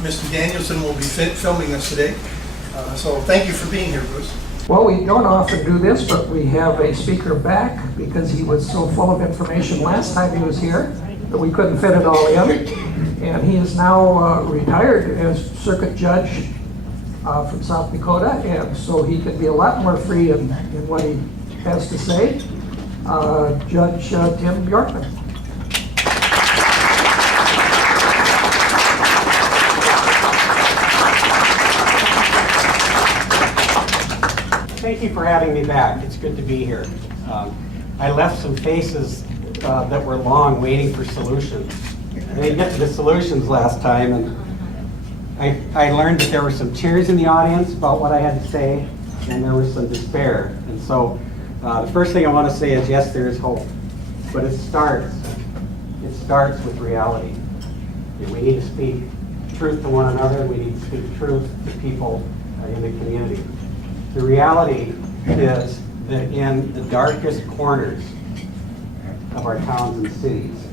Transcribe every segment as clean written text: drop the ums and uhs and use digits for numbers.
Mr. Danielson will be filming us today. So thank you for being here, Bruce. Well, we don't often do this, but we have a speaker back because he was so full of information last time he was here that we couldn't fit it all in. And he is now retired as circuit judge from South Dakota, and so he can be a lot more free in what he has to say. Judge Tim Bjorkman. Thank you for having me back. It's good to be here. I left some faces that were long waiting for solutions. I didn't get to the solutions last time, and I learned that there were some tears in the audience about what I had to say, and there was some despair. And so the first thing I want to say is, yes, there is hope, but it starts with reality. We need to speak truth to one another. We need to speak truth to people in the community. The reality is that in the darkest corners of our towns and cities,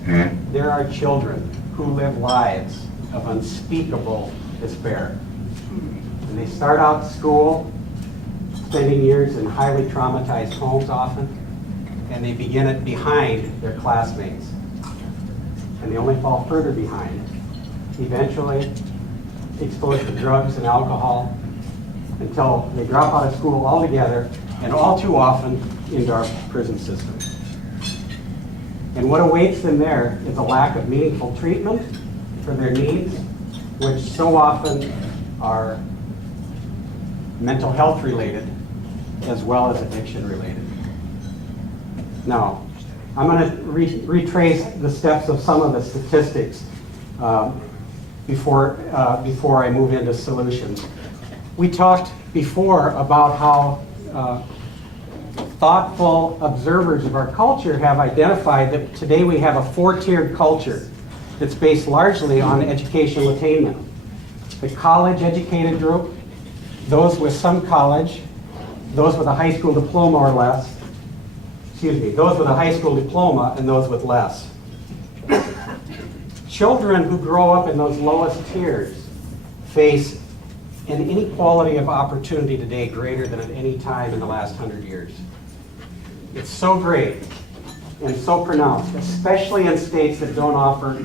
there are children who live lives of unspeakable despair. And they start out school, spending years in highly traumatized homes often, and they begin it behind their classmates. And they only fall further behind, eventually exposed to drugs and alcohol, until they drop out of school altogether, and all too often into our prison system. And what awaits them there is a lack of meaningful treatment for their needs, which so often are mental health related as well as addiction related. Now, I'm going to retrace the steps of some of the statistics before I move into solutions. We talked before about how thoughtful observers of our culture have identified that today we have a four-tiered culture that's based largely on educational attainment. The college-educated group, those with some college, those with a high school diploma or less, those with a high school diploma and those with less. Children who grow up in those lowest tiers face an inequality of opportunity today greater than at any time in the last 100 years. It's so great and so pronounced, especially in states that don't offer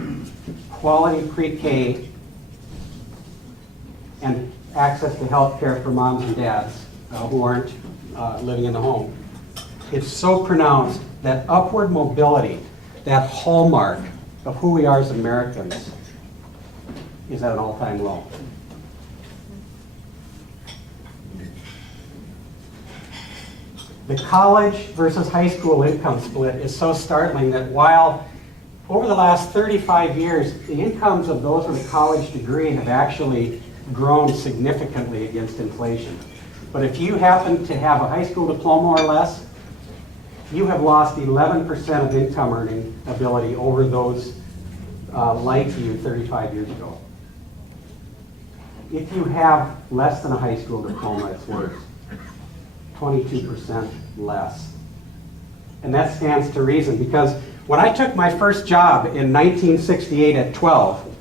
quality pre-K and access to health care for moms and dads who aren't living in the home. It's so pronounced that upward mobility, that hallmark of who we are as Americans, is at an all-time low. The college versus high school income split is so startling that while over the last 35 years, the incomes of those with a college degree have actually grown significantly against inflation. But if you happen to have a high school diploma or less, you have lost 11% of income earning ability over those like you 35 years ago. If you have less than a high school diploma, it's worse. 22% less. And that stands to reason, because when I took my first job in 1968 at 12,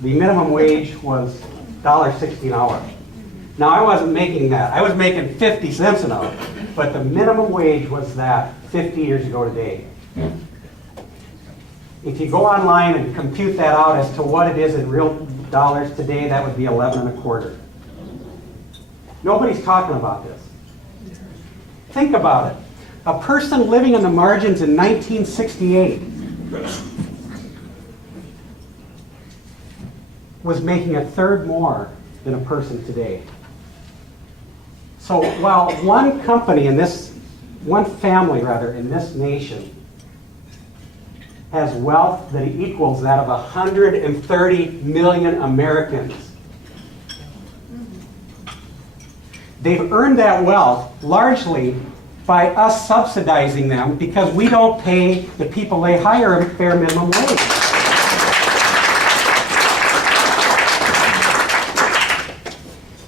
the minimum wage was $1.60 an hour. Now, I wasn't making that. I was making 50 cents an hour, but the minimum wage was that 50 years ago today. If you go online and compute that out as to what it is in real dollars today, that would be 11 and a quarter. Nobody's talking about this. Think about it. A person living in the margins in 1968 was making a third more than a person today. So while one family in this nation has wealth that equals that of 130 million Americans, they've earned that wealth largely by us subsidizing them because we don't pay the people they hire a fair minimum wage.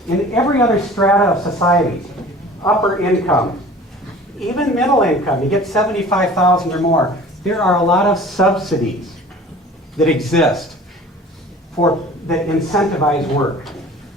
In every other strata of society, upper income, even middle income, you get $75,000 or more, there are a lot of subsidies that exist for that incentivize work,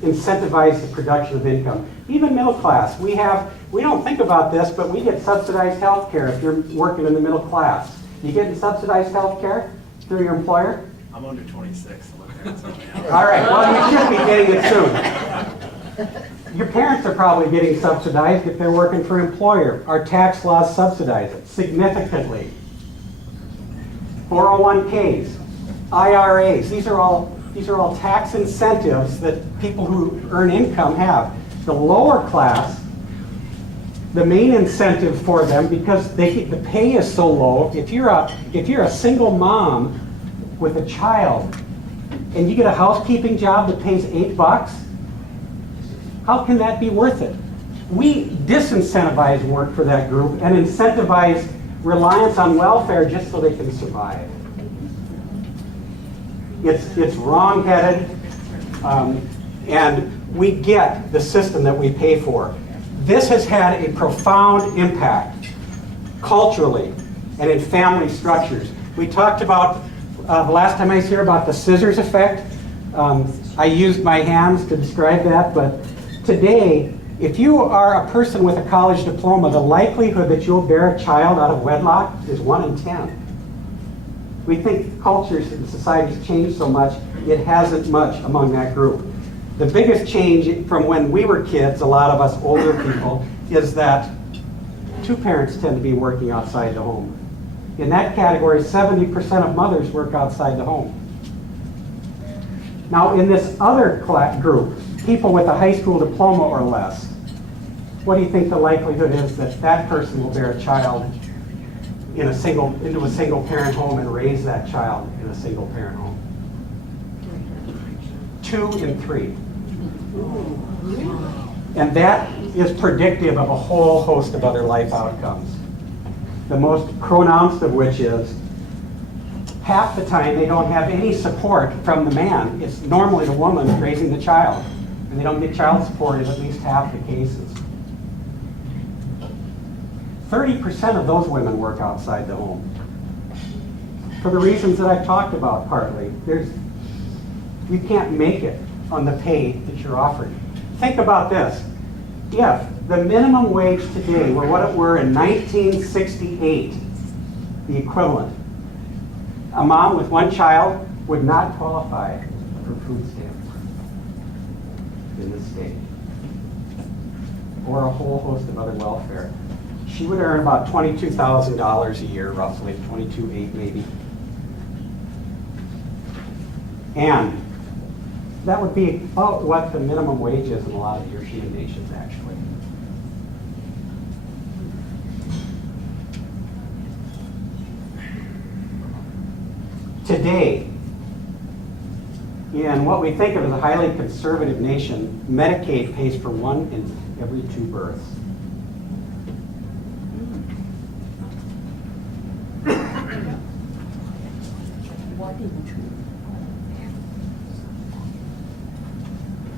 incentivize the production of income. Even middle class, we don't think about this, but we get subsidized health care if you're working in the middle class. You getting subsidized health care through your employer? I'm under 26, so my parents help me out. All right, well, you should be getting it soon. Your parents are probably getting subsidized if they're working for an employer. Our tax laws subsidize it significantly. 401ks, IRAs, these are all tax incentives that people who earn income have. The lower class, the main incentive for them, because the pay is so low, if you're a single mom with a child and you get a housekeeping job that pays $8, how can that be worth it? We disincentivize work for that group and incentivize reliance on welfare just so they can survive. It's wrong-headed, and we get the system that we pay for. This has had a profound impact culturally and in family structures. We talked about, the last time I was here, about the scissors effect. I used my hands to describe that, but today, if you are a person with a college diploma, the likelihood that you'll bear a child out of wedlock is 1 in 10. We think cultures and societies change so much, it hasn't much among that group. The biggest change from when we were kids, a lot of us older people, is that 2 parents tend to be working outside the home. In that category, 70% of mothers work outside the home. Now, in this other group, people with a high school diploma or less, what do you think the likelihood is that that person will bear a child into a single parent home and raise that child in a single parent home? 2 in 3. And that is predictive of a whole host of other life outcomes. The most pronounced of which is half the time they don't have any support from the man. It's normally the woman raising the child, and they don't get child support in at least half the cases. 30% of those women work outside the home. For the reasons that I've talked about partly, you can't make it on the pay that you're offered. Think about this. If the minimum wage today were what it were in 1968, the equivalent, a mom with 1 child would not qualify for food stamps in this state, or a whole host of other welfare. She would earn about $22,000 a year, roughly, $22,800 maybe. And that would be about what the minimum wage is in a lot of European nations, actually. Today, in what we think of as a highly conservative nation, Medicaid pays for 1 in every 2 births.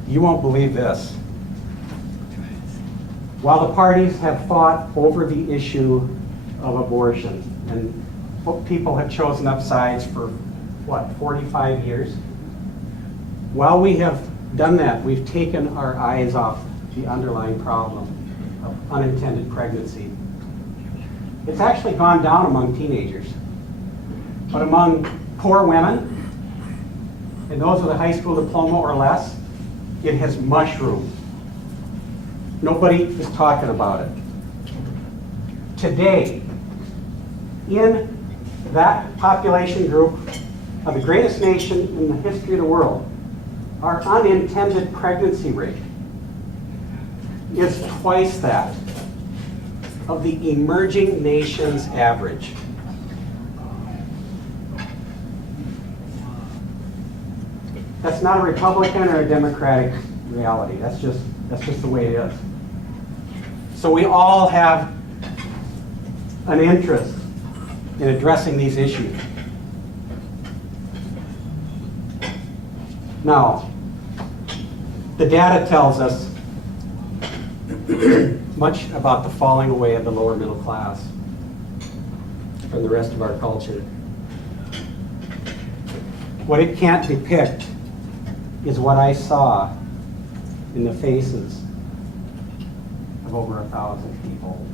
You won't believe this. While the parties have fought over the issue of abortion, and people have chosen up sides for, 45 years? While we have done that, we've taken our eyes off the underlying problem of unintended pregnancy. It's actually gone down among teenagers. But among poor women, and those with a high school diploma or less, it has mushroomed. Nobody is talking about it. Today, in that population group of the greatest nation in the history of the world, our unintended pregnancy rate is twice that of the emerging nations average. That's not a Republican or a Democratic reality. That's just the way it is. So we all have an interest in addressing these issues. Now, the data tells us much about the falling away of the lower middle class from the rest of our culture. What it can't depict is what I saw in the faces of over 1,000 people.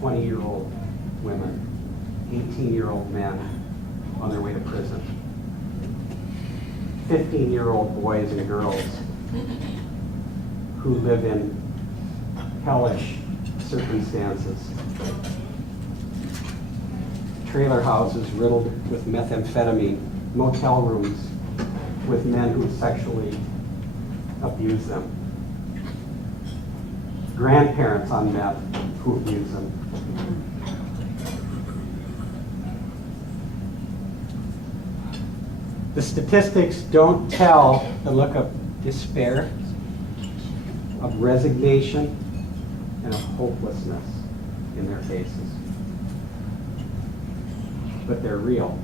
20-year-old women, 18-year-old men on their way to prison, 15-year-old boys and girls who live in hellish circumstances. Trailer houses riddled with methamphetamine, motel rooms with men who sexually abuse them, grandparents on meth who abuse them. The statistics don't tell the look of despair, of resignation, and of hopelessness in their faces. But they're real.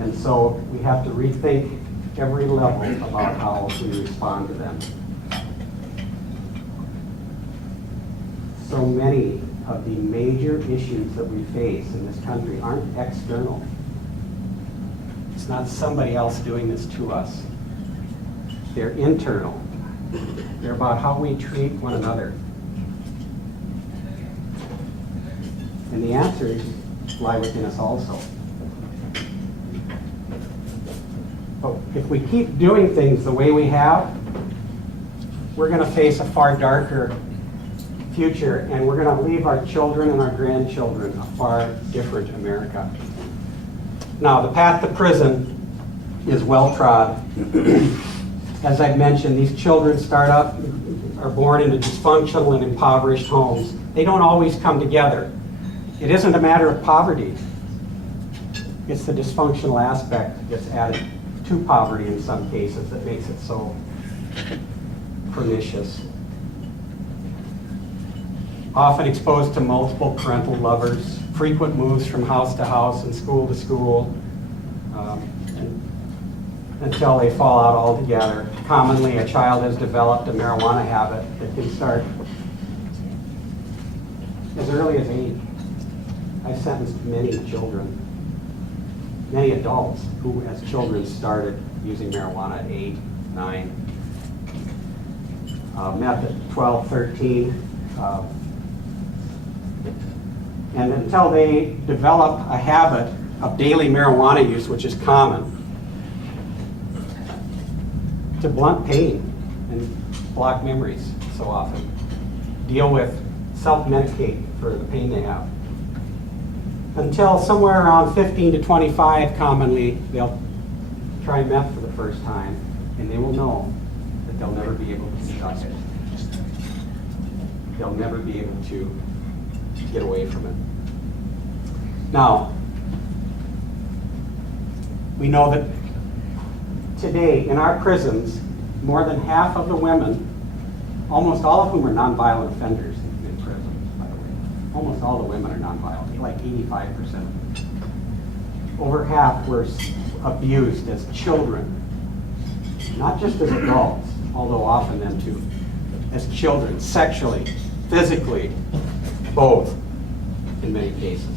And so we have to rethink every level about how we respond to them. So many of the major issues that we face in this country aren't external. It's not somebody else doing this to us. They're internal. They're about how we treat one another. And the answers lie within us also. But if we keep doing things the way we have, we're going to face a far darker future, and we're going to leave our children and our grandchildren a far different America. Now, the path to prison is well trod. As I've mentioned, these children are born into dysfunctional and impoverished homes. They don't always come together. It isn't a matter of poverty. It's the dysfunctional aspect that's added to poverty in some cases that makes it so pernicious. Often exposed to multiple parental lovers, frequent moves from house to house and school to school, until they fall out altogether. Commonly, a child has developed a marijuana habit that can start as early as 8. I've sentenced many children, many adults who as children started using marijuana at 8, 9, meth at 12, 13, and until they develop a habit of daily marijuana use, which is common, to blunt pain and block memories so often, deal with, self-medicate for the pain they have. Until somewhere around 15 to 25, commonly, they'll try meth for the first time, and they will know that they'll never be able to shut it. They'll never be able to get away from it. Now, we know that today in our prisons, more than half of the women, almost all of whom are nonviolent offenders in prison, by the way. Almost all the women are nonviolent, like 85%. Over half were abused as children, not just as adults, although often them too, as children, sexually, physically, both in many cases.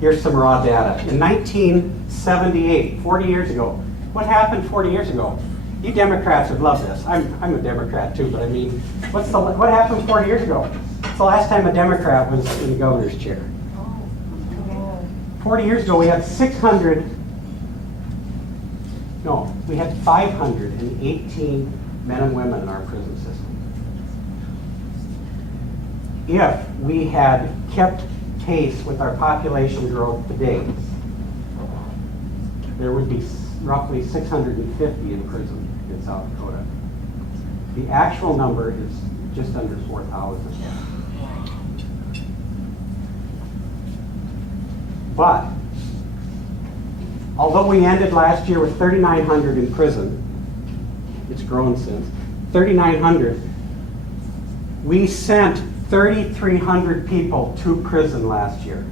Here's some raw data. In 1978, 40 years ago, what happened 40 years ago? You Democrats would love this. I'm a Democrat too, but I mean, what happened 40 years ago? It's the last time a Democrat was in the governor's chair. 40 years ago, we had 518 men and women in our prison system. If we had kept pace with our population growth today, there would be roughly 650 in prison in South Dakota. The actual number is just under 4,000. But although we ended last year with 3,900 in prison, it's grown since, 3,900, we sent 3,300 people to prison last year.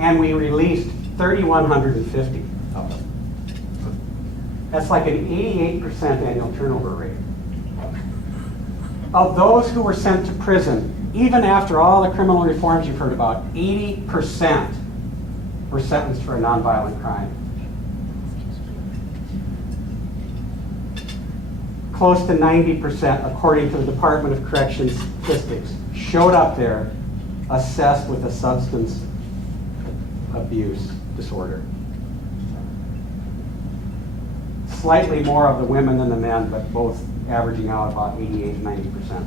And we released 3,150 of them. That's like an 88% annual turnover rate. Of those who were sent to prison, even after all the criminal reforms you've heard about, 80% were sentenced for a nonviolent crime. Close to 90%, according to the Department of Corrections statistics, showed up there assessed with a substance abuse disorder. Slightly more of the women than the men, but both averaging out about 88 to 90%.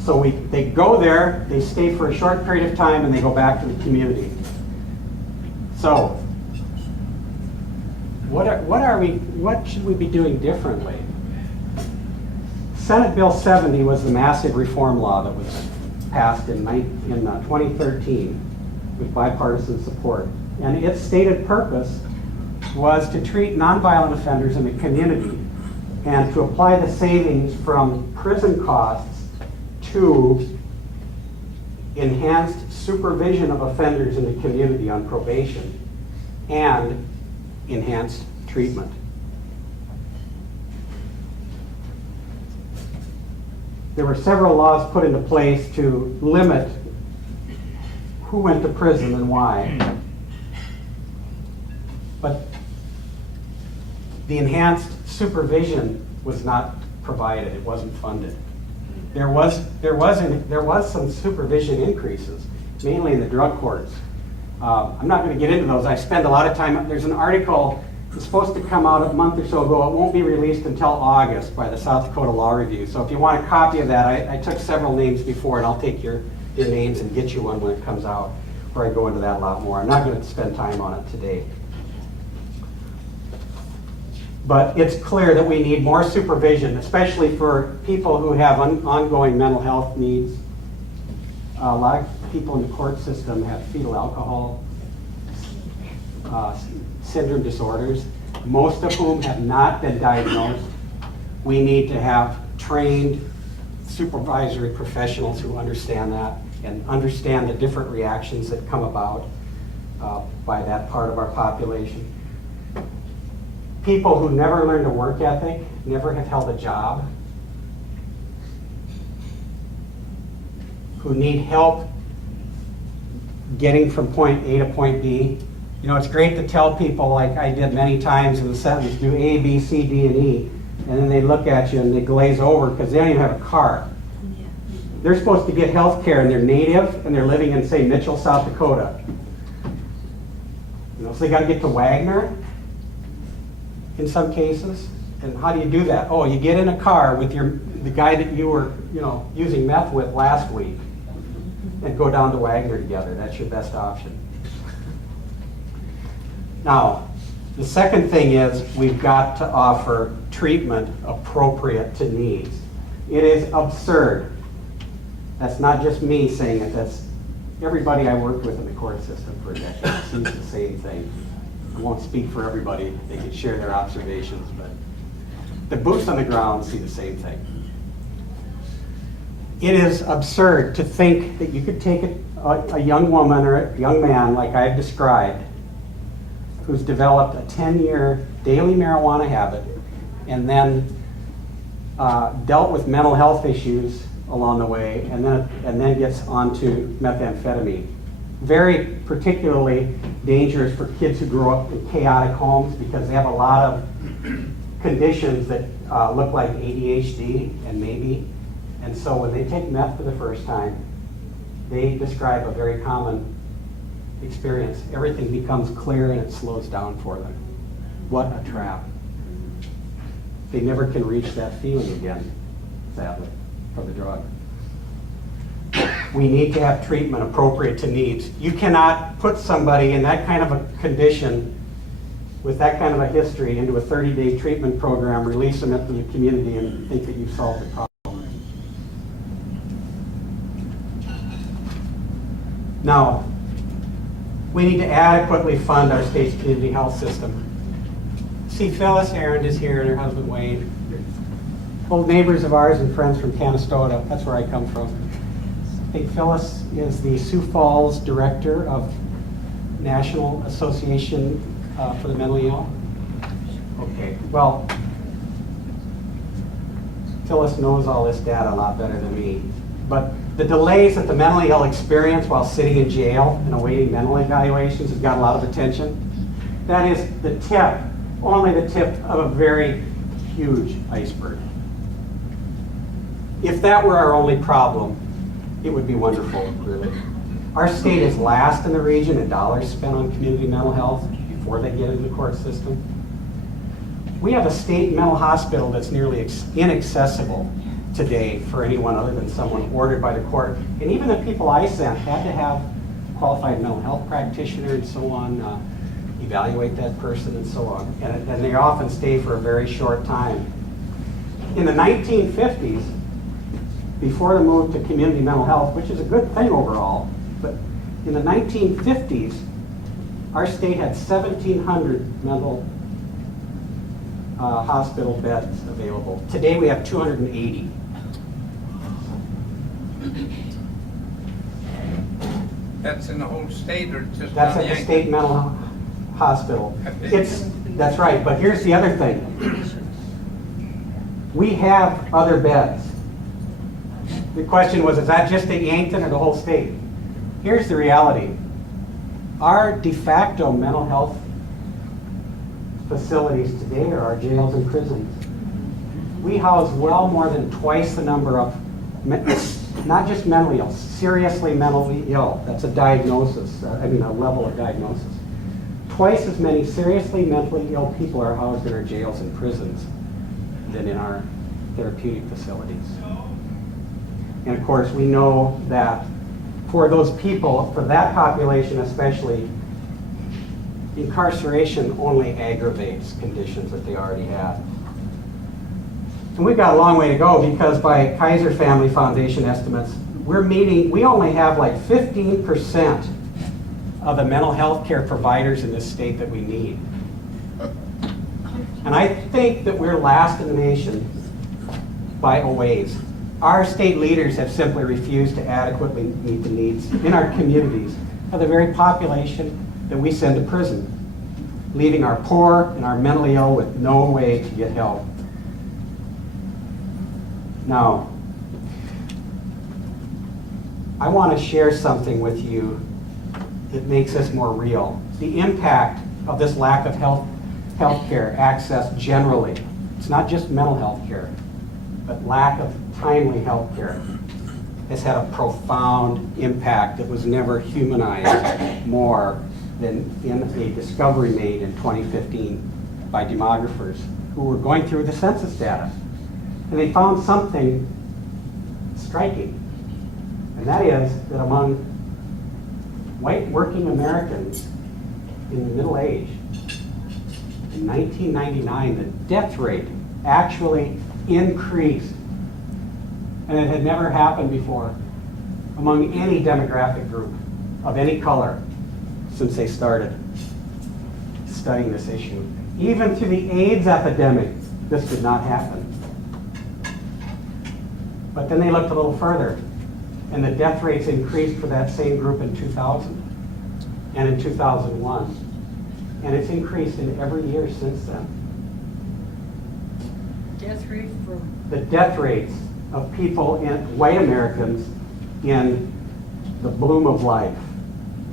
So they go there, they stay for a short period of time, and they go back to the community. So, what should we be doing differently? Senate Bill 70 was the massive reform law that was passed in 2013 with bipartisan support. And its stated purpose was to treat nonviolent offenders in the community and to apply the savings from prison costs to enhanced supervision of offenders in the community on probation and enhanced treatment. There were several laws put into place to limit who went to prison and why. But the enhanced supervision was not provided, it wasn't funded. There was some supervision increases, mainly in the drug courts. I'm not going to get into those. I spend a lot of time. There's an article that's supposed to come out a month or so ago. It won't be released until August by the South Dakota Law Review. So if you want a copy of that, I took several names before, and I'll take your names and get you one when it comes out, where I go into that a lot more. I'm not going to spend time on it today. But it's clear that we need more supervision, especially for people who have ongoing mental health needs. A lot of people in the court system have fetal alcohol syndrome disorders, most of whom have not been diagnosed. We need to have trained supervisory professionals who understand that and understand the different reactions that come about by that part of our population. People who never learned a work ethic, never have held a job, who need help getting from point A to point B. You know, it's great to tell people, like I did many times in the sentence, do A, B, C, D, and E, and then they look at you and they glaze over because they don't even have a car. They're supposed to get health care and they're native and they're living in, say, Mitchell, South Dakota. You know, so they got to get to Wagner in some cases. And how do you do that? Oh, you get in a car with the guy that you were, using meth with last week and go down to Wagner together. That's your best option. Now, the second thing is we've got to offer treatment appropriate to needs. It is absurd. That's not just me saying it, that's everybody I worked with in the court system for a decade sees the same thing. I won't speak for everybody, they can share their observations, but the boots on the ground see the same thing. It is absurd to think that you could take a young woman or a young man like I've described who's developed a 10-year daily marijuana habit and then dealt with mental health issues along the way and then gets onto methamphetamine. Very particularly dangerous for kids who grow up in chaotic homes because they have a lot of conditions that look like ADHD and maybe. And so when they take meth for the first time, they describe a very common experience. Everything becomes clear and it slows down for them. What a trap. They never can reach that feeling again, sadly, from the drug. We need to have treatment appropriate to needs. You cannot put somebody in that kind of a condition with that kind of a history into a 30-day treatment program, release them into the community and think that you've solved the problem. Now, we need to adequately fund our state's community health system. See, Phyllis Arend is here and her husband Wayne. Old neighbors of ours and friends from Canastota. That's where I come from. I think Phyllis is the Sioux Falls Director of National Association for the Mentally Ill. Okay, well, Phyllis knows all this data a lot better than me. But The delays that the mentally ill experience while sitting in jail and awaiting mental evaluations has got a lot of attention. That is the tip, only the tip of a very huge iceberg. If that were our only problem, it would be wonderful, really. Our state is last in the region in dollars spent on community mental health before they get into the court system. We have a state mental hospital that's nearly inaccessible today for anyone other than someone ordered by the court. And even the people I sent had to have qualified mental health practitioner and so on, evaluate that person and so on. And they often stay for a very short time. In the 1950s, before the move to community mental health, which is a good thing overall, but in the 1950s, our state had 1,700 mental hospital beds available. Today we have 280. That's in the whole state or just? That's on at the Yankton? state mental hospital. That's right, but here's the other thing. We have other beds. The question was, is that just at Yankton or the whole state? Here's the reality. Our de facto mental health facilities today are our jails and prisons. We house well more than twice the number of, not just mentally ill, seriously mentally ill. That's a diagnosis, a level of diagnosis. Twice as many seriously mentally ill people are housed in our jails and prisons than in our therapeutic facilities. And of course, we know that for those people, for that population especially, incarceration only aggravates conditions that they already have. And we've got a long way to go because by Kaiser Family Foundation estimates, we only have like 15% of the mental health care providers in this state that we need. And I think that we're last in the nation by a ways. Our state leaders have simply refused to adequately meet the needs in our communities of the very population that we send to prison, leaving our poor and our mentally ill with no way to get help. Now, I want to share something with you that makes this more real. The impact of this lack of health care access generally. It's not just mental health care, but lack of timely health care has had a profound impact that was never humanized more than in a discovery made in 2015 by demographers who were going through the census data. And they found something striking, and that is that among white working Americans in the middle age, in 1999, the death rate actually increased. And it had never happened before among any demographic group of any color since they started studying this issue. Even through the AIDS epidemic, this did not happen. But then they looked a little further, and the death rates increased for that same group in 2000 and in 2001. And it's increased in every year since then. Death rate for? The death rates of people, white Americans, in the bloom of life,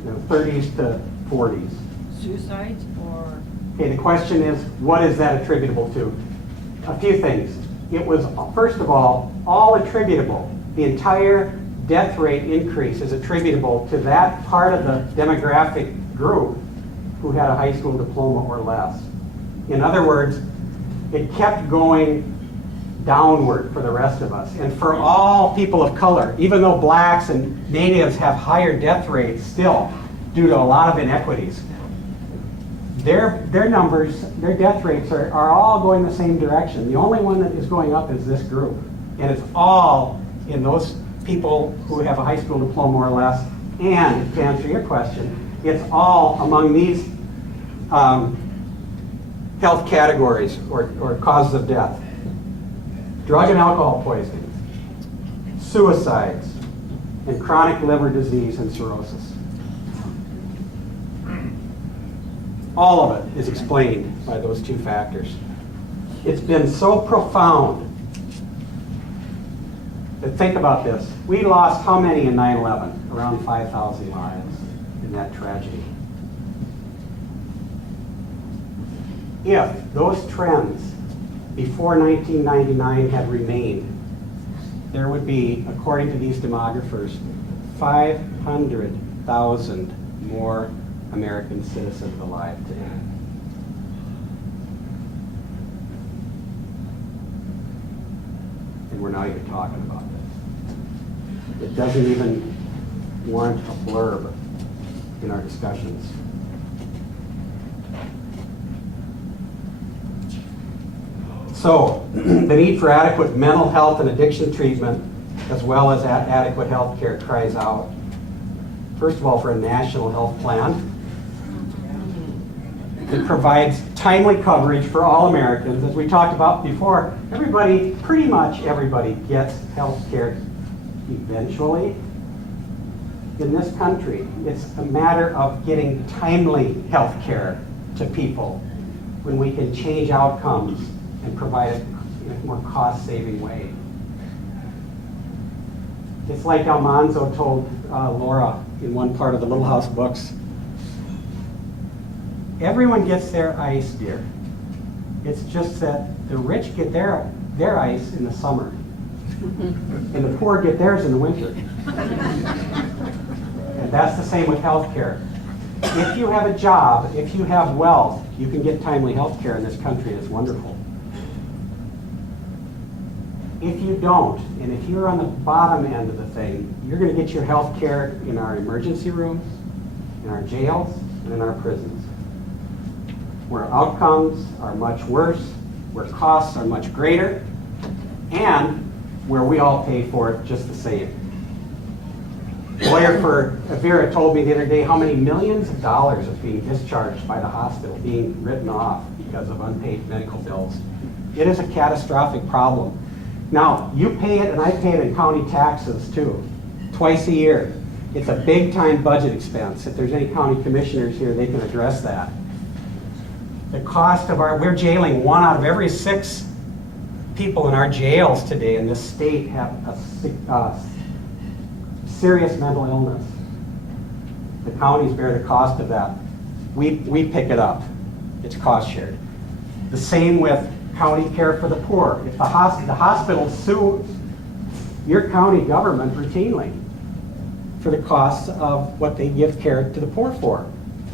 30s to 40s. Suicides or? Okay, the question is, what is that attributable to? A few things. It was, first of all attributable. The entire death rate increase is attributable to that part of the demographic group who had a high school diploma or less. In other words, it kept going downward for the rest of us. And for all people of color, even though blacks and natives have higher death rates still due to a lot of inequities, their numbers, their death rates are all going the same direction. The only one that is going up is this group. And it's all in those people who have a high school diploma or less. And to answer your question, it's all among these health categories or causes of death. Drug and alcohol poisoning, suicides, and chronic liver disease and cirrhosis. All of it is explained by those two factors. It's been so profound But think about this. We lost how many in 9/11? Around 5,000 lives in that tragedy. If those trends before 1999 had remained, there would be, according to these demographers, 500,000 more American citizens alive today. And we're not even talking about this. It doesn't even warrant a blurb in our discussions. So, the need for adequate mental health and addiction treatment, as well as adequate health care, cries out, first of all, for a national health plan. It provides timely coverage for all Americans. As we talked about before, everybody, pretty much everybody, gets health care eventually in this country. It's a matter of getting timely health care to people when we can change outcomes and provide it in a more cost-saving way. It's like Almanzo told Laura in one part of the Little House books. Everyone gets their ice, dear. It's just that the rich get their ice in the summer, and the poor get theirs in the winter. And that's the same with health care. If you have a job, if you have wealth, you can get timely health care in this country, and it's wonderful. If you don't, and if you're on the bottom end of the thing, you're going to get your health care in our emergency rooms, in our jails, and in our prisons, where outcomes are much worse, where costs are much greater, and where we all pay for it just the same. A lawyer for Avera told me the other day how many millions of dollars is being discharged by the hospital, being written off because of unpaid medical bills. It is a catastrophic problem. Now, you pay it and I pay it in county taxes too, twice a year. It's a big time budget expense. If there's any county commissioners here, they can address that. The cost of we're jailing 1 out of every 6 people in our jails today in this state have a serious mental illness. The counties bear the cost of that. We pick it up. It's cost shared. The same with county care for the poor. If the hospitals sue your county government routinely for the costs of what they give care to the poor for.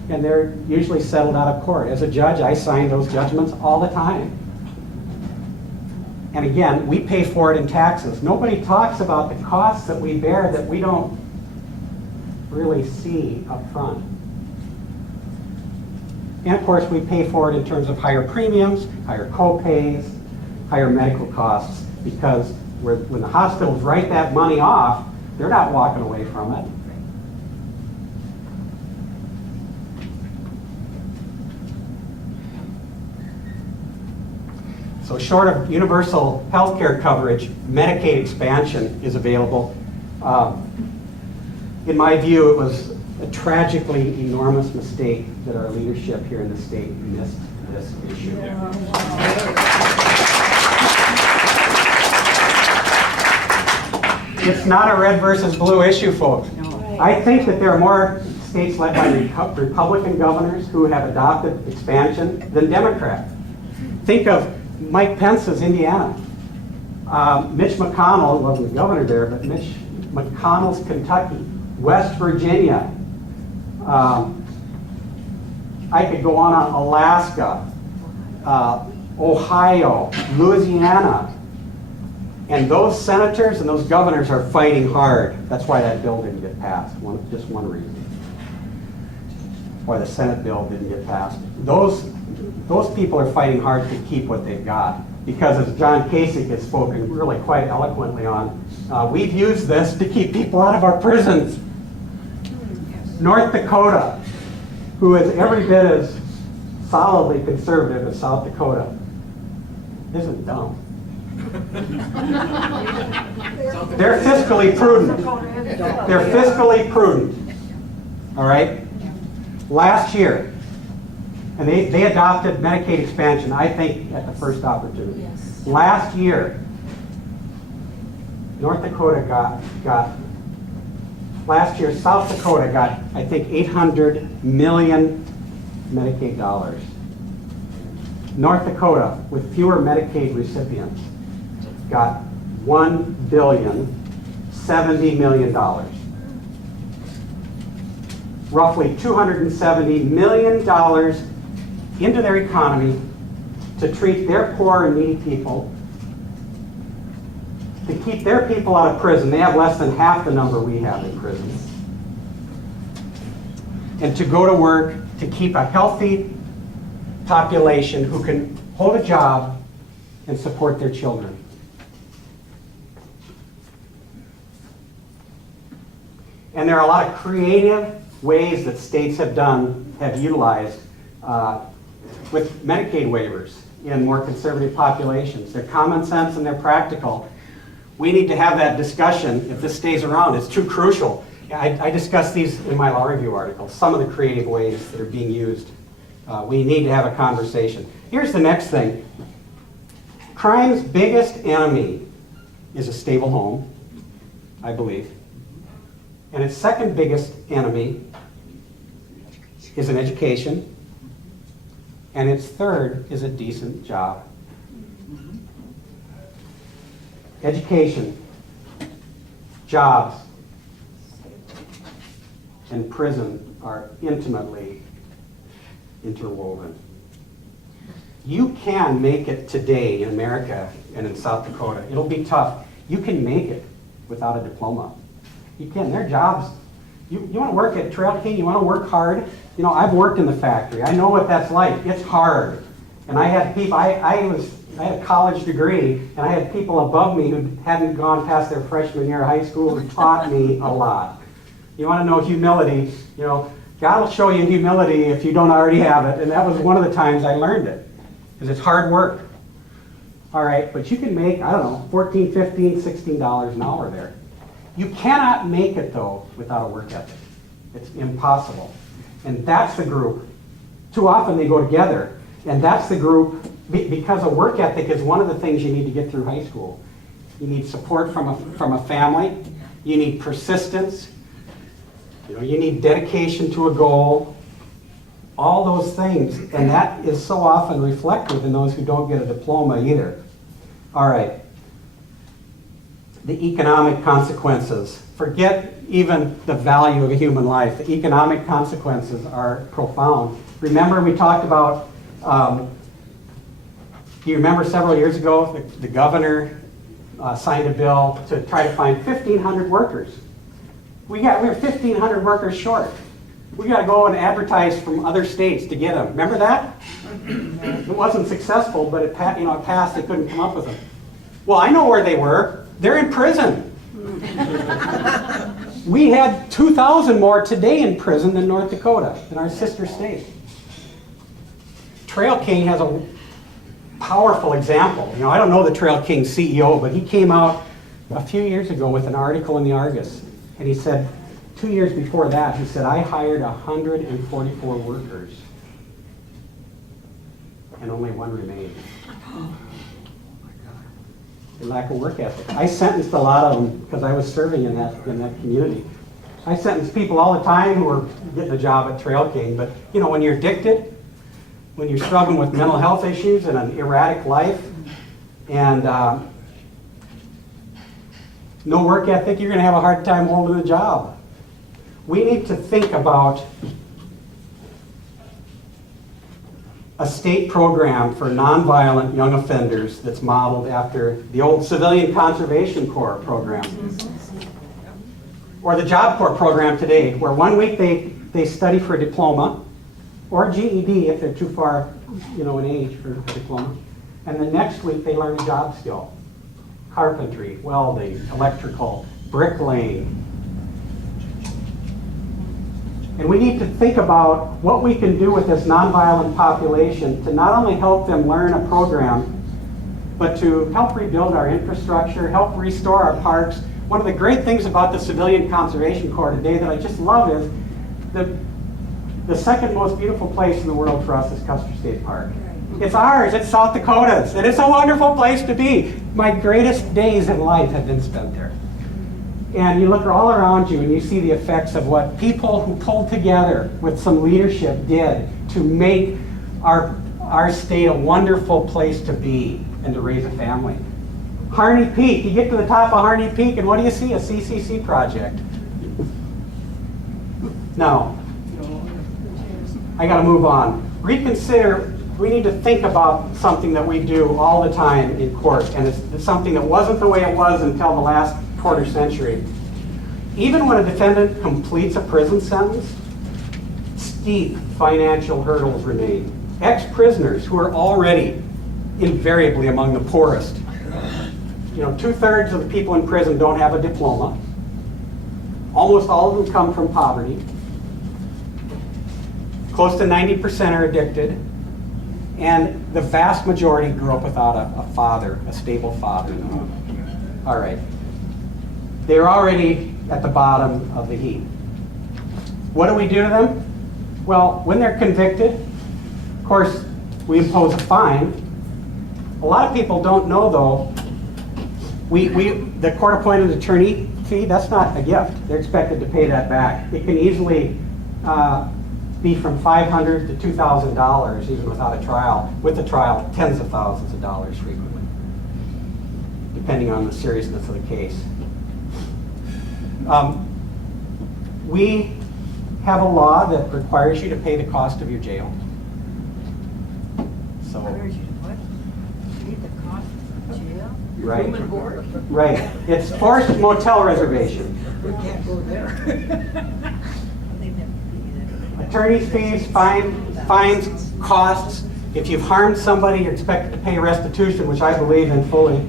And they're usually settled out of court. As a judge, I sign those judgments all the time. And again, we pay for it in taxes. Nobody talks about the costs that we bear that we don't really see up front. And of course, we pay for it in terms of higher premiums, higher co-pays, higher medical costs, because when the hospitals write that money off, they're not walking away from it. So short of universal health care coverage, Medicaid expansion is available. In my view, it was a tragically enormous mistake that our leadership here in the state missed this issue. It's not a red versus blue issue, folks. I think that there are more states led by Republican governors who have adopted expansion than Democrat. Think of Mike Pence's Indiana. Mitch McConnell wasn't the governor there, but Mitch McConnell's Kentucky, West Virginia. I could go on Alaska, Ohio, Louisiana. And those senators and those governors are fighting hard. That's why that bill didn't get passed. Just one reason. Why the Senate bill didn't get passed. Those people are fighting hard to keep what they've got. Because as John Kasich has spoken really quite eloquently on, we've used this to keep people out of our prisons. North Dakota, who is every bit as solidly conservative as South Dakota, isn't dumb. They're fiscally prudent. They're fiscally prudent. All right? Last year, and they adopted Medicaid expansion, I think, at the first opportunity. Yes. Last year, North Dakota got last year, South Dakota got, I think, 800 million Medicaid dollars. North Dakota, with fewer Medicaid recipients, got $1 billion, $70 million. Roughly $270 million into their economy to treat their poor and needy people, to keep their people out of prison. They have less than half the number we have in prisons. And to go to work to keep a healthy population who can hold a job and support their children. And there are a lot of creative ways that states have utilized with Medicaid waivers in more conservative populations. They're common sense and they're practical. We need to have that discussion if this stays around. It's too crucial. I discuss these in my law review article, some of the creative ways that are being used. We need to have a conversation. Here's the next thing. Crime's biggest enemy is a stable home, I believe. And its second biggest enemy is an education. And its third is a decent job. Education, jobs, and prison are intimately interwoven. You can make it today in America and in South Dakota. It'll be tough. You can make it without a diploma. You can. There are jobs. You want to work at Trail King, you want to work hard. You know, I've worked in the factory. I know what that's like. It's hard. And I had people, I had a college degree, and I had people above me who hadn't gone past their freshman year of high school who taught me a lot. You want to know humility, you know, God will show you humility if you don't already have it, and that was one of the times I learned it, because it's hard work. All right, but you can make, I don't know, $14, $15, $16 an hour there. You cannot make it, though, without a work ethic. It's impossible. And that's the group. Too often they go together, and that's the group, because a work ethic is one of the things you need to get through high school. You need support from a family. You need persistence. You know, you need dedication to a goal. All those things, and that is so often reflected in those who don't get a diploma either. All right. The economic consequences. Forget even the value of a human life. The economic consequences are profound. Remember we talked about, do you remember several years ago, the governor signed a bill to try to find 1,500 workers. We were 1,500 workers short. We got to go and advertise from other states to get them. Remember that? It wasn't successful, but it passed. They couldn't come up with them. Well, I know where they were. They're in prison. We had 2,000 more today in prison than North Dakota, in our sister state. Trail King has a powerful example. You know, I don't know the Trail King CEO, but he came out a few years ago with an article in the Argus, and he said, 2 years before that, he said, I hired 144 workers, and only one remained. A lack of work ethic. I sentenced a lot of them because I was serving in that community. I sentence people all the time who are getting a job at Trail King, but you know, when you're addicted, when you're struggling with mental health issues and an erratic life, and no work ethic, you're going to have a hard time holding a job. We need to think about a state program for nonviolent young offenders that's modeled after the old Civilian Conservation Corps program. Or the Job Corps program today, where 1 week they study for a diploma, or GED if they're too far in age for a diploma, and the next week they learn a job skill. Carpentry, welding, electrical, bricklaying. And we need to think about what we can do with this nonviolent population to not only help them learn a program, but to help rebuild our infrastructure, help restore our parks. One of the great things about the Civilian Conservation Corps today that I just love is the second most beautiful place in the world for us is Custer State Park. It's ours, it's South Dakota's, and it's a wonderful place to be. My greatest days in life have been spent there. And you look all around you and you see the effects of what people who pulled together with some leadership did to make our state a wonderful place to be and to raise a family. Harney Peak, you get to the top of Harney Peak and what do you see? A CCC project. Now, I gotta move on. Reconsider, we need to think about something that we do all the time in court, and it's something that wasn't the way it was until the last quarter century. Even when a defendant completes a prison sentence, steep financial hurdles remain. Ex-prisoners who are already invariably among the poorest. 2/3 of the people in prison don't have a diploma. Almost all of them come from poverty. Close to 90% are addicted. And the vast majority grew up without a father, a stable father. All right. They're already at the bottom of the heap. What do we do to them? Well, when they're convicted, of course, we impose a fine. A lot of people don't know, though, the court-appointed attorney fee, that's not a gift. They're expected to pay that back. It can easily be from $500 to $2,000 even without a trial. With a trial, tens of thousands of dollars frequently, depending on the seriousness of the case. We have a law that requires you to pay the cost of your jail. So, Requires you to what? Pay the cost of jail? right, Room and board? right. It's forced motel reservation. We can't go there. They never figured that. Attorney's fees, fines, costs. If you've harmed somebody, you're expected to pay restitution, which I believe in fully.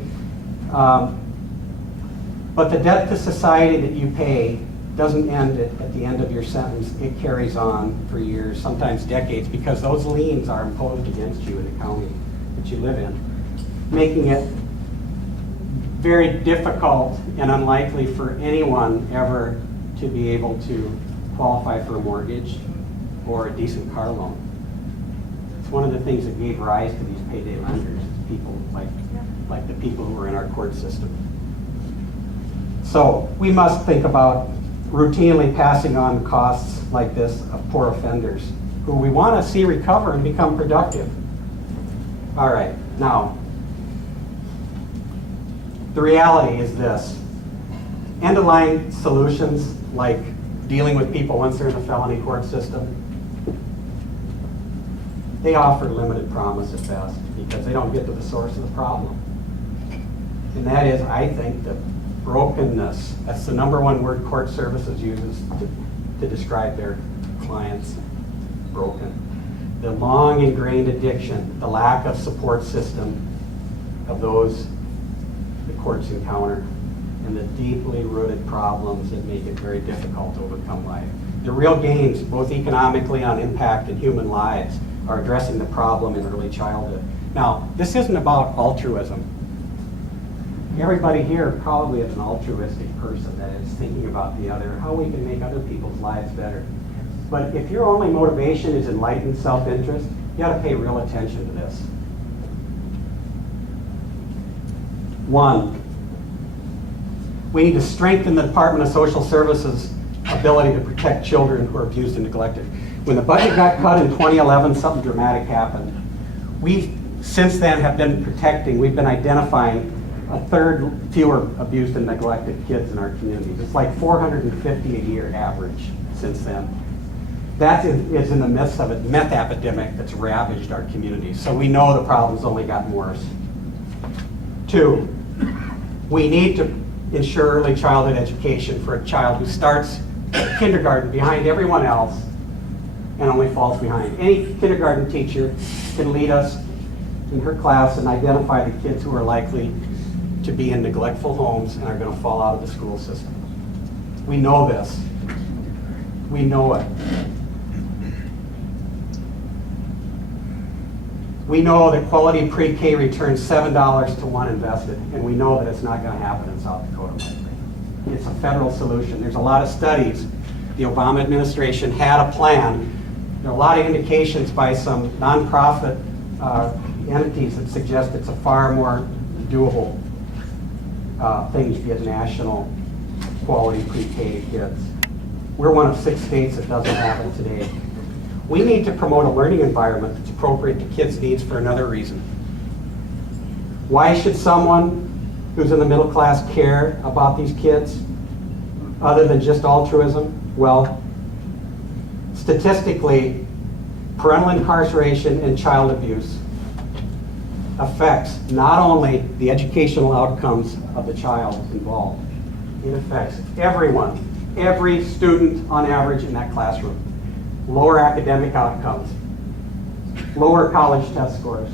But the debt to society that you pay doesn't end at the end of your sentence. It carries on for years, sometimes decades, because those liens are imposed against you in the county that you live in, making it very difficult and unlikely for anyone ever to be able to qualify for a mortgage or a decent car loan. It's one of the things that gave rise to these payday lenders, people like the people who are in our court system. So we must think about routinely passing on costs like this of poor offenders who we want to see recover and become productive. All right, now, the reality is this. End-of-line solutions like dealing with people once they're in the felony court system, they offer limited promise at best because they don't get to the source of the problem. And that is, I think, the brokenness. That's the number one word court services uses to describe their clients. Broken. The long ingrained addiction, the lack of support system of those the courts encounter, and the deeply rooted problems that make it very difficult to overcome life. The real gains, both economically on impact and human lives, are addressing the problem in early childhood. Now, this isn't about altruism. Everybody here probably is an altruistic person that is thinking about the other, how we can make other people's lives better. But if your only motivation is enlightened self-interest, you got to pay real attention to this. One, we need to strengthen the Department of Social Services' ability to protect children who are abused and neglected. When the budget got cut in 2011, something dramatic happened. We, since then, have been protecting, we've been identifying 1/3 fewer abused and neglected kids in our communities. It's like 450 a year average since then. That is in the midst of a meth epidemic that's ravaged our communities. So we know the problem's only gotten worse. 2, we need to ensure early childhood education for a child who starts kindergarten behind everyone else and only falls behind. Any kindergarten teacher can lead us in her class and identify the kids who are likely to be in neglectful homes and are going to fall out of the school system. We know this. We know it. We know that quality pre-K returns $7 to 1 invested, and we know that it's not going to happen in South Dakota. It's a federal solution. There's a lot of studies. The Obama administration had a plan. There are a lot of indications by some nonprofit entities that suggest it's a far more doable things get national quality pre-K kids. We're one of 6 states that doesn't have it today. We need to promote a learning environment that's appropriate to kids' needs for another reason. Why should someone who's in the middle class care about these kids other than just altruism? Well, statistically, parental incarceration and child abuse affects not only the educational outcomes of the child involved, it affects everyone, every student on average in that classroom. Lower academic outcomes, lower college test scores.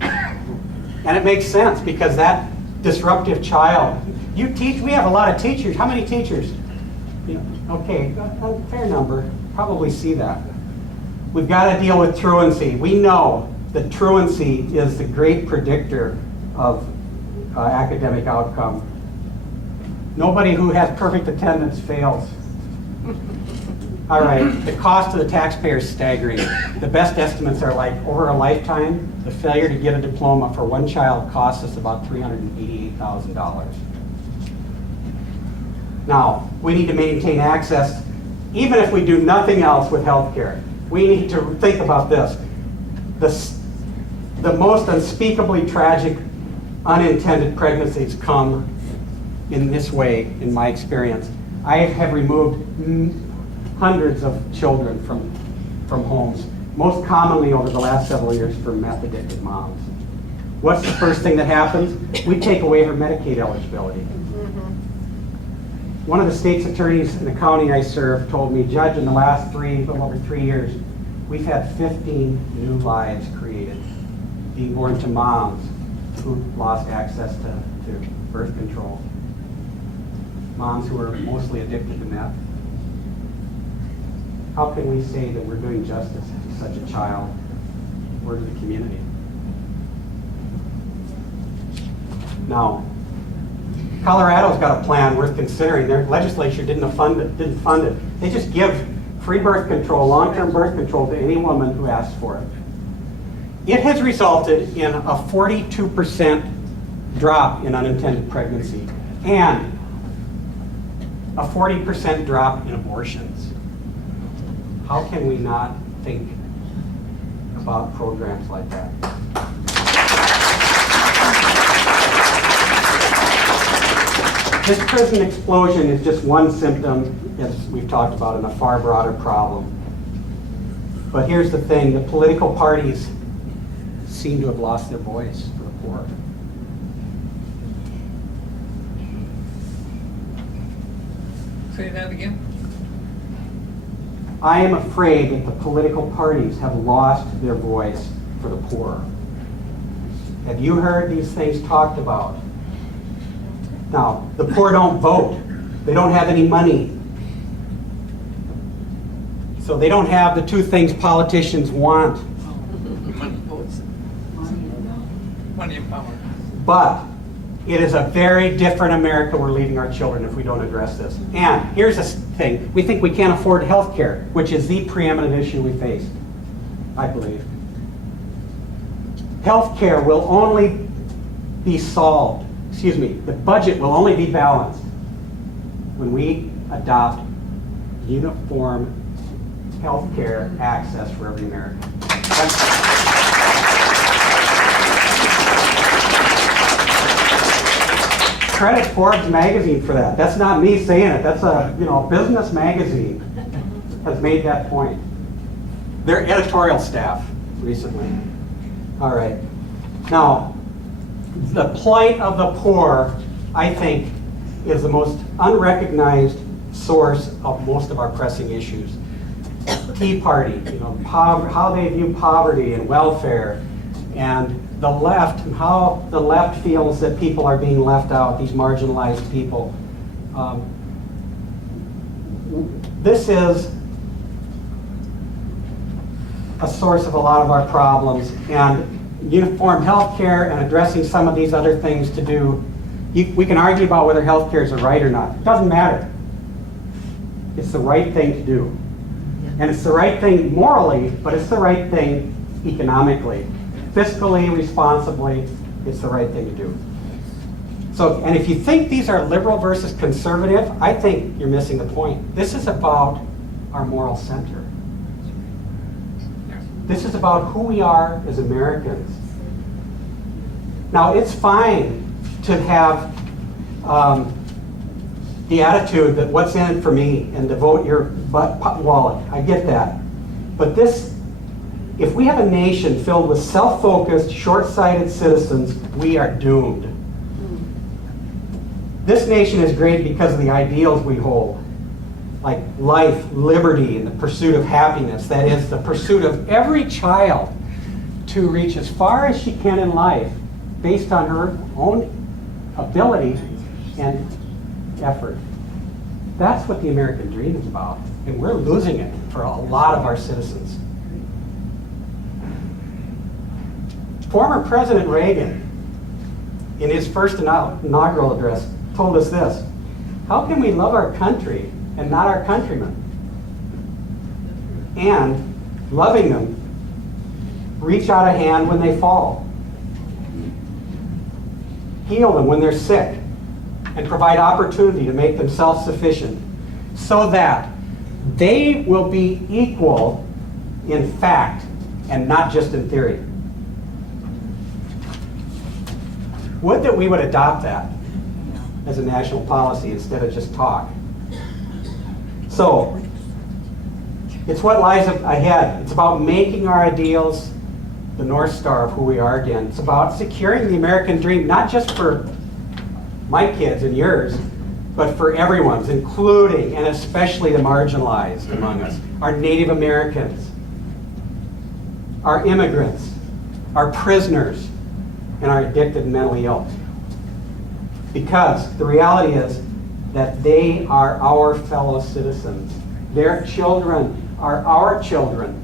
And it makes sense because that disruptive child, you teach, we have a lot of teachers. How many teachers? Okay, a fair number, probably see that. We've got to deal with truancy. We know that truancy is the great predictor of academic outcome. Nobody who has perfect attendance fails. All right, the cost to the taxpayer is staggering. The best estimates are like over a lifetime, the failure to get a diploma for one child costs us about $388,000. Now, we need to maintain access, even if we do nothing else with healthcare. We need to think about this. The most unspeakably tragic unintended pregnancies come in this way, in my experience. I have removed hundreds of children from homes, most commonly over the last several years for meth-addicted moms. What's the first thing that happens? We take away her Medicaid eligibility. One of the state's attorneys in the county I serve told me, Judge, in the last little over 3 years, we've had 15 new lives created, being born to moms who lost access to birth control. Moms who are mostly addicted to meth. How can we say that we're doing justice to such a child or to the community? Now, Colorado's got a plan worth considering. Their legislature didn't fund it. They just give free birth control, long-term birth control to any woman who asks for it. It has resulted in a 42% drop in unintended pregnancy and a 40% drop in abortions. How can we not think about programs like that? This prison explosion is just one symptom, as we've talked about, in a far broader problem. But here's the thing, the political parties seem to have lost their voice for the poor. Say that again? I am afraid that the political parties have lost their voice for the poor. Have you heard these things talked about? Now, the poor don't vote. They don't have any money. So they don't have the two things politicians want. Money and power. But it is a very different America we're leaving our children if we don't address this. And here's the thing. We think we can't afford health care, which is the preeminent issue we face, I believe. Health care will only be solved, the budget will only be balanced when we adopt uniform health care access for every American. Credit Forbes magazine for that. That's not me saying it. That's a business magazine has made that point. Their editorial staff recently. All right. Now, the plight of the poor, I think, is the most unrecognized source of most of our pressing issues. Tea Party, how they view poverty and welfare, and the left, and how the left feels that people are being left out, these marginalized people. This is a source of a lot of our problems, and uniform health care and addressing some of these other things to do. We can argue about whether health care is right or not. It doesn't matter. It's the right thing to do. And it's the right thing morally, but it's the right thing economically. Fiscally, responsibly, it's the right thing to do. So, and if you think these are liberal versus conservative, I think you're missing the point. This is about our moral center. This is about who we are as Americans. Now, it's fine to have the attitude that what's in it for me and devote your wallet. I get that. But this, if we have a nation filled with self-focused, short-sighted citizens, we are doomed. This nation is great because of the ideals we hold, like life, liberty, and the pursuit of happiness. That is, the pursuit of every child to reach as far as she can in life based on her own ability and effort. That's what the American dream is about, and we're losing it for a lot of our citizens. Former President Reagan, in his first inaugural address, told us this: how can we love our country and not our countrymen? And, loving them, reach out a hand when they fall, heal them when they're sick, and provide opportunity to make them self-sufficient so that they will be equal in fact and not just in theory. Would that we would adopt that as a national policy instead of just talk. So, it's what lies ahead. It's about making our ideals the North Star of who we are again. It's about securing the American dream, not just for my kids and yours, but for everyone's, including and especially the marginalized among us, our Native Americans, our immigrants, our prisoners, and our addicted and mentally ill. Because the reality is that they are our fellow citizens. Their children are our children.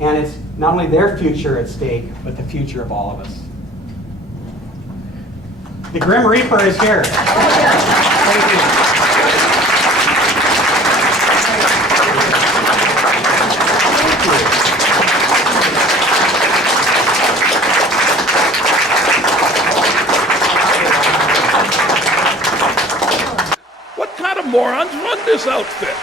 And it's not only their future at stake, but the future of all of us. The Grim Reaper is here. Thank you. What kind of morons run this outfit?